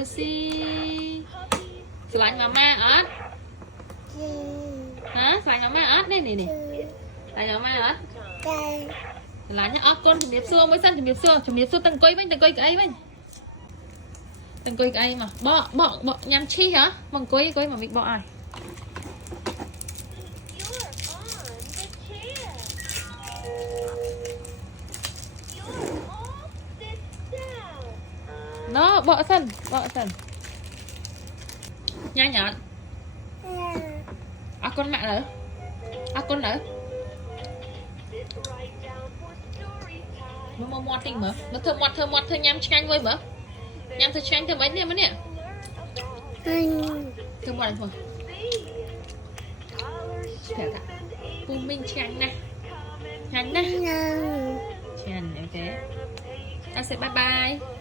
Lucy selain mama ớt hả selain mama ớt đây nè selain mama ớt selain nhá ớt con chụp điệp xưa mới sân chụp điệp xưa từng cây cái với từng cây cái mà bỏ nhắm chi hả bằng cây mà mình bỏ ai nó bỏ sân nhanh nhở con mẹ nữa con nữa nó mua tinh mở nó thơm mọt thơm nhắm chanh với mở nhắm thơm chanh thơm mấy nè thơm mọt thôi cùng mình chanh nè chanh ok ta sẽ bye bye